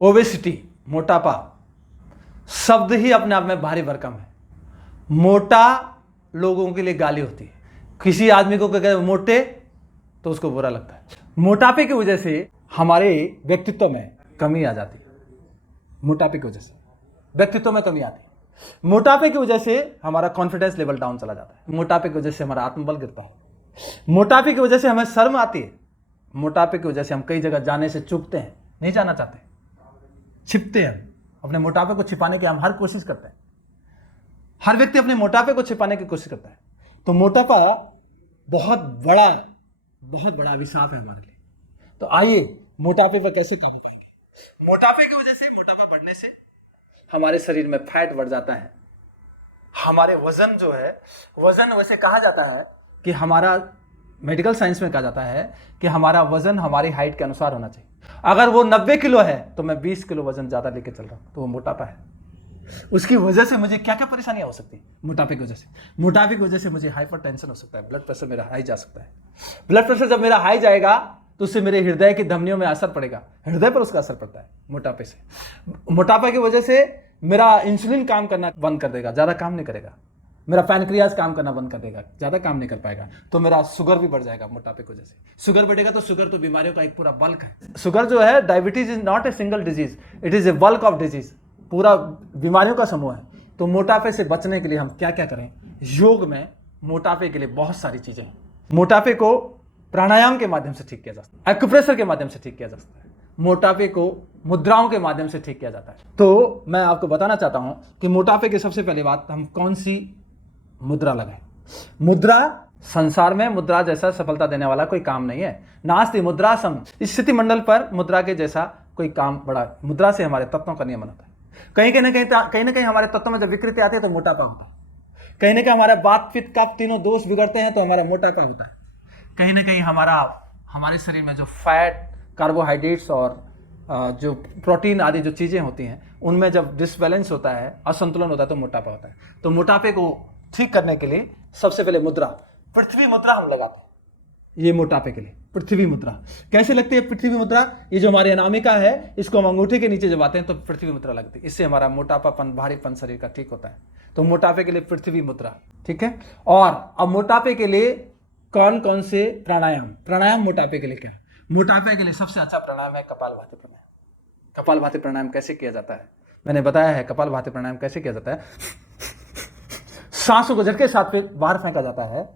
Obesity, मोटापा शब्द ही अपने आप में भारी भरकम है। मोटा लोगों के लिए गाली होती है। किसी आदमी को कहते मोटे तो उसको बुरा लगता है। मोटापे की वजह से हमारे व्यक्तित्व में कमी आ जाती है। मोटापे की वजह से व्यक्तित्व में कमी आती है। मोटापे की वजह से हमारा कॉन्फिडेंस लेवल डाउन चला जाता है। मोटापे की वजह से हमारा आत्मबल गिरता है। मोटापे की वजह से हमें शर्म आती है। मोटापे की वजह से हम कई जगह जाने से चूकते हैं, नहीं जाना चाहते, छिपते हैं। अपने मोटापे को छिपाने की हम हर कोशिश करते हैं। हर व्यक्ति अपने मोटापे को छिपाने की कोशिश करता है। तो मोटापा बहुत बड़ा अभिशाप है हमारे लिए। तो आइए मोटापे पर कैसे काबू पाएंगे। मोटापे की वजह से, मोटापा बढ़ने से हमारे शरीर में फैट बढ़ जाता है। हमारे वजन जो है, वजन वैसे कहा जाता है कि हमारा, मेडिकल साइंस में कहा जाता है कि हमारा वजन हमारी हाइट के अनुसार होना चाहिए। अगर वो 90 किलो है तो मैं 20 किलो वजन ज्यादा लेके चल रहा हूं तो वो मोटापा है। उसकी वजह से मुझे क्या क्या परेशानियां हो सकती है। मोटापे की वजह से, मोटापे की वजह से मुझे हाइपरटेंशन हो सकता है। ब्लड प्रेशर मेरा हाई जा सकता है। ब्लड प्रेशर जब मेरा हाई जाएगा तो उससे मेरे हृदय की धमनियों में असर पड़ेगा। हृदय पर उसका असर पड़ता है मोटापे से। मोटापा की वजह से मेरा इंसुलिन काम करना बंद कर देगा, ज्यादा काम नहीं करेगा। मेरा पैनक्रियाज काम करना बंद कर देगा, ज्यादा काम नहीं कर पाएगा। तो मेरा शुगर भी बढ़ जाएगा मोटापे की वजह से। शुगर बढ़ेगा तो शुगर तो बीमारियों का एक पूरा बल्क है। शुगर जो है, diabetes is not a single disease, it is a bulk of disease, पूरा बीमारियों का समूह है। तो मोटापे से बचने के लिए हम क्या क्या करें। योग में मोटापे के लिए बहुत सारी चीजें हैं। मोटापे को प्राणायाम के माध्यम से ठीक किया जा सकता है, एक्यूप्रेशर के माध्यम से ठीक किया जा सकता है। मोटापे को मुद्राओं के माध्यम से ठीक किया जाता है। तो मैं आपको बताना चाहता हूं कि मोटापे की सबसे पहली बात, हम कौन सी मुद्रा लगाएं। मुद्रा, संसार में मुद्रा जैसा सफलता देने वाला कोई काम नहीं है। नास्ति मुद्रा सम, इस स्थिति मंडल पर मुद्रा के जैसा कोई काम बड़ा। मुद्रा से हमारे तत्वों का नियमन होता है। कहीं ना कहीं हमारे तत्वों में जब विकृति आती है तो मोटापा होता है। कहीं ना कहीं हमारे बात पित्त कफ तीनों दोष बिगड़ते हैं तो हमारा मोटापा होता है। कहीं ना कहीं हमारे शरीर में जो फैट, कार्बोहाइड्रेट्स और जो प्रोटीन आदि जो चीजें होती हैं उनमें जब डिसबैलेंस होता है, असंतुलन होता है तो मोटापा होता है। तो मोटापे को ठीक करने के लिए सबसे पहले मुद्रा, पृथ्वी मुद्रा हम लगाते हैं। ये मोटापे के लिए पृथ्वी मुद्रा कैसे लगती है। पृथ्वी मुद्रा, ये जो हमारी अनामिका है, इसको हम अंगूठे के नीचे जब आते हैं तो पृथ्वी मुद्रा लगती है। इससे हमारा मोटापापन, भारीपन शरीर का ठीक होता है। तो मोटापे के लिए पृथ्वी मुद्रा, ठीक है। और अब मोटापे के लिए कौन कौन से प्राणायाम मोटापे के लिए क्या है। मोटापे के लिए सबसे अच्छा प्राणायाम है कपालभाति प्राणायाम। कपालभाति प्राणायाम कैसे किया जाता है, मैंने बताया है। कपालभाति प्राणायाम कैसे किया जाता है। सांसों को झटके के साथ बाहर फेंका जाता है।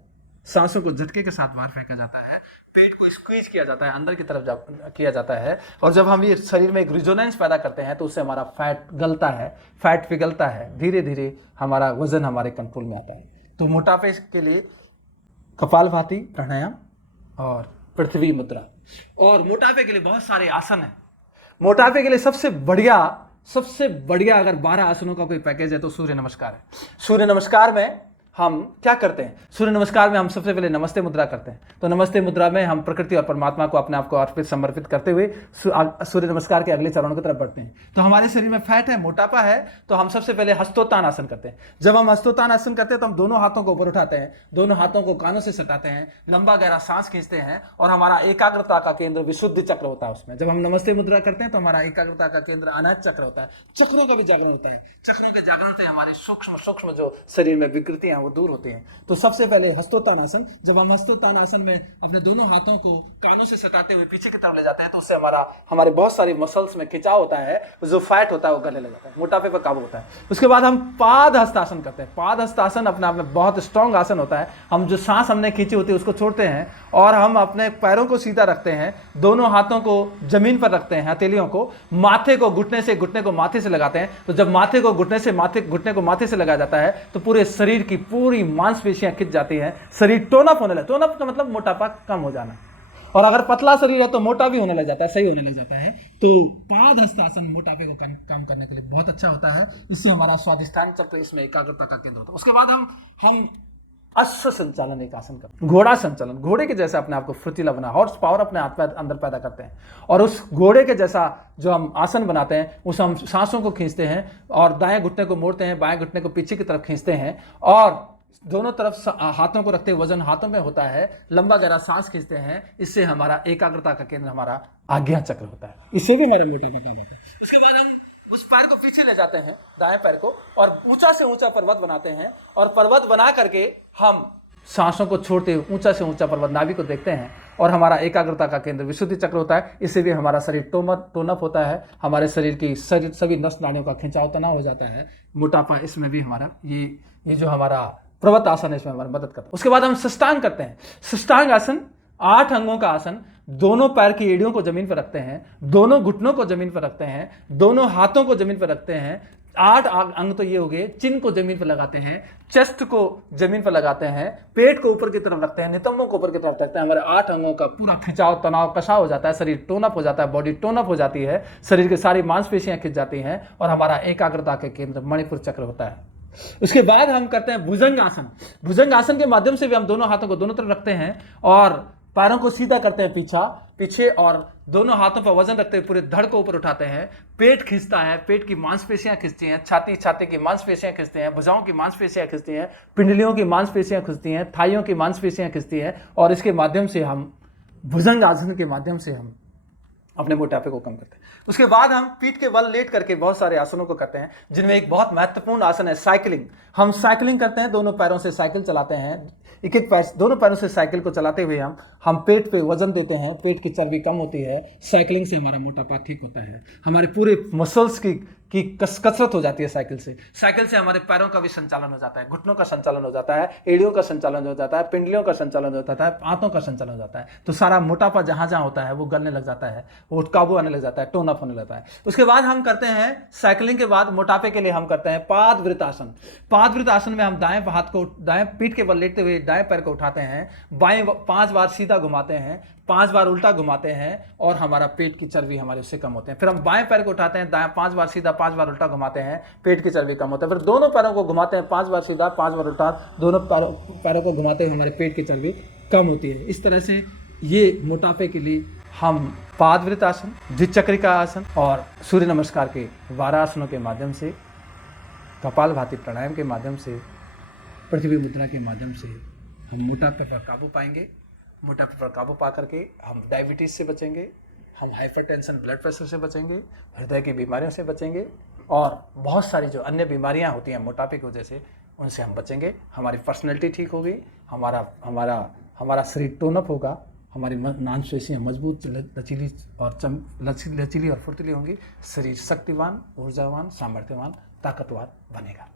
सांसों को झटके के साथ बाहर फेंका जाता है। पेट को स्क्वीज किया जाता है, अंदर की तरफ किया जाता है। और जब हम ये शरीर में एक रिजोनेंस पैदा करते हैं तो उससे हमारा फैट गलता है, फैट पिघलता है। धीरे धीरे हमारा वजन हमारे कंट्रोल में आता है। तो मोटापे के लिए कपालभाति प्राणायाम और पृथ्वी मुद्रा। और मोटापे के लिए बहुत सारे आसन हैं। मोटापे के लिए सबसे बढ़िया अगर 12 आसनों का कोई पैकेज है तो सूर्य नमस्कार है। सूर्य नमस्कार में हम क्या करते हैं। सूर्य नमस्कार में हम सबसे पहले नमस्ते मुद्रा करते हैं। तो नमस्ते मुद्रा में हम प्रकृति और परमात्मा को अपने आप को अर्पित समर्पित करते हुए सूर्य नमस्कार के अगले चरणों की तरफ बढ़ते हैं। तो हमारे शरीर में फैट है, मोटापा है, तो हम सबसे पहले हस्तोत्तान आसन करते हैं। जब हम हस्तोत्तान आसन करते हैं तो हम दोनों हाथों को ऊपर उठाते हैं, दोनों हाथों को कानों से सटाते हैं, लंबा गहरा सांस खींचते हैं और हमारा एकाग्रता का केंद्र विशुद्ध चक्र होता है उसमें। जब हम नमस्ते मुद्रा करते हैं तो हमारा एकाग्रता का केंद्र अनाहत चक्र होता है। चक्रों का भी जागरण होता है। चक्रों के जागरण से हमारी सूक्ष्म जो शरीर में विकृतियां वो दूर होती हैं। तो सबसे पहले हस्तोत्तान आसन। जब हम हस्तोत्तान आसन में अपने दोनों हाथों को कानों से सटाते हुए पीछे की तरफ ले जाते हैं तो उससे हमारे बहुत सारी मसल्स में खिंचाव होता है, जो फैट होता है वो गलने लग जाता है, मोटापे पर काबू होता है। उसके बाद हम पाद हस्तासन करते हैं। पाद हस्तासन अपने आप में बहुत स्ट्रॉन्ग आसन होता है। हम जो सांस हमने खींची होती है उसको छोड़ते हैं और हम अपने पैरों को सीधा रखते हैं, दोनों हाथों को जमीन पर रखते हैं, हथेलियों को, माथे को घुटने को माथे से लगाते हैं। तो जब माथे को घुटने को माथे से लगाया जाता है तो पूरे शरीर की पूरी मांसपेशियां खिंच जाती हैं, शरीर टोन अप होने लगता है। टोन अप का मतलब मोटापा कम हो जाना। और अगर पतला शरीर है तो मोटा भी होने लग जाता है, सही होने लग जाता है। तो पाद हस्तासन मोटापे को कम करने के लिए बहुत अच्छा होता है। इससे हमारा स्वादिष्ठान चक्र, इसमें एकाग्रता का केंद्र होता है। उसके बाद हम अश्व संचालन एक आसन करते हैं। घोड़ा संचालन, घोड़े के जैसा अपने आप को फुर्तीला बना, हॉर्स पावर अपने अंदर पैदा करते हैं। और उस घोड़े के जैसा जो हम आसन बनाते हैं उस हम सांसों को खींचते हैं और दाएं घुटने को मोड़ते हैं, बाएं घुटने को पीछे की तरफ खींचते हैं और दोनों तरफ हाथों को रखते, वजन हाथों में होता है, लंबा गहरा सांस खींचते हैं। इससे हमारा एकाग्रता का केंद्र हमारा आज्ञा चक्र होता है। इससे भी हमारा मोटापा कम होता है। उसके बाद हम उस पैर को पीछे ले जाते हैं, दाएं पैर को, और ऊंचा से ऊंचा पर्वत बनाते हैं, और पर्वत बना करके हम सांसों को छोड़ते हुए ऊंचा से ऊंचा पर्वत नाभि को देखते हैं, और हमारा एकाग्रता का केंद्र विशुद्धि चक्र होता है। इससे भी हमारा शरीर टोनअप होता है, हमारे शरीर की सभी नस नाड़ियों का खिंचाव तनाव हो जाता है। मोटापा इसमें भी हमारा ये जो हमारा पर्वत आसन है इसमें हमारी मदद करता है। उसके बाद हम सष्टांग करते हैं। सष्टांग आसन 8 अंगों का आसन, दोनों पैर की एड़ियों को जमीन पर रखते हैं, दोनों घुटनों को जमीन पर रखते हैं, दोनों हाथों को जमीन पर रखते हैं। 8 अंग तो ये हो गए, चिन को जमीन पर लगाते हैं, चेस्ट को जमीन पर लगाते हैं, पेट को ऊपर की तरफ रखते हैं, नितंबों को ऊपर की तरफ रखते हैं। हमारे 8 अंगों का पूरा खिंचाव तनाव कसा हो जाता है, शरीर टोनअप हो जाता है, बॉडी टोनअप हो जाती है, शरीर की सारी मांसपेशियां खिंच जाती हैं, और हमारा एकाग्रता के केंद्र मणिपुर चक्र होता है। उसके बाद हम करते हैं भुजंग आसन। भुजंग आसन के माध्यम से भी हम दोनों हाथों को दोनों तरफ रखते हैं और पैरों को सीधा करते हैं पीछे, और दोनों हाथों पर वजन रखते हुए पूरे धड़ को ऊपर उठाते हैं। पेट खिंचता है, पेट की मांसपेशियां खिंचती हैं, छाती की मांसपेशियां खिंचती हैं, भुजाओं की मांसपेशियां खिंचती हैं, पिंडलियों की मांसपेशियां खिंचती हैं, थाइयों की मांसपेशियां खिंचती हैं, और इसके माध्यम से हम भुजंग आसन के माध्यम से हम अपने मोटापे को कम करते हैं। उसके बाद हम पीठ के बल लेट करके बहुत सारे आसनों को करते हैं, जिनमें एक बहुत महत्वपूर्ण आसन है साइकिलिंग। हम साइकिलिंग करते हैं, दोनों पैरों से साइकिल चलाते हैं, एक पैर दोनों पैरों से साइकिल को चलाते हुए हम पेट पे वजन देते हैं, पेट की चर्बी कम होती है। साइकिलिंग से हमारा मोटापा ठीक होता है, हमारे पूरे मसल्स की कसरत हो जाती है साइकिल से हमारे पैरों का भी संचालन हो जाता है, घुटनों का संचालन हो जाता है, एड़ियों का संचालन हो जाता है, पिंडलियों का संचालन हो जाता है, आंतों का संचालन हो जाता है। तो सारा मोटापा जहां जहां होता है वो गलने लग जाता है, वो काबू आने लग जाता है, टोन अप होने लगता है। उसके बाद हम करते हैं साइकिलिंग के बाद मोटापे के लिए हम करते हैं पादवृत आसन। पादवृत आसन में हम दाएं हाथ को दाएं पीठ के बल लेटते हुए दाएं पैर को उठाते हैं, बाएं 5 बार सीधा घुमाते हैं, 5 बार उल्टा घुमाते हैं, और हमारा पेट की चर्बी हमारे उससे कम होते हैं। फिर हम बाएं पैर को उठाते हैं, दाएं 5 बार सीधा 5 बार उल्टा घुमाते हैं, पेट की चर्बी कम होता है। फिर दोनों पैरों को घुमाते हैं, 5 बार सीधा 5 बार उल्टा, दोनों पैरों को घुमाते हुए हमारे पेट की चर्बी कम होती है। इस तरह से ये मोटापे के लिए हम पादवृत आसन, द्विचक्रिका आसन और सूर्य नमस्कार के 12 आसनों के माध्यम से, कपालभाति प्राणायाम के माध्यम से, पृथ्वी मुद्रा के माध्यम से हम मोटापे पर काबू पाएंगे। मोटापे पर काबू पा करके हम डायबिटीज़ से बचेंगे, हम हाइपरटेंशन ब्लड प्रेशर से बचेंगे, हृदय की बीमारियों से बचेंगे, और बहुत सारी जो अन्य बीमारियां होती हैं मोटापे की वजह से उनसे हम बचेंगे। हमारी पर्सनैलिटी ठीक होगी, हमारा शरीर टोनअप होगा, हमारी मांसपेशियां मजबूत, लचीली और फुर्तीली होंगी, शरीर शक्तिवान, ऊर्जावान, सामर्थ्यवान, ताकतवर बनेगा।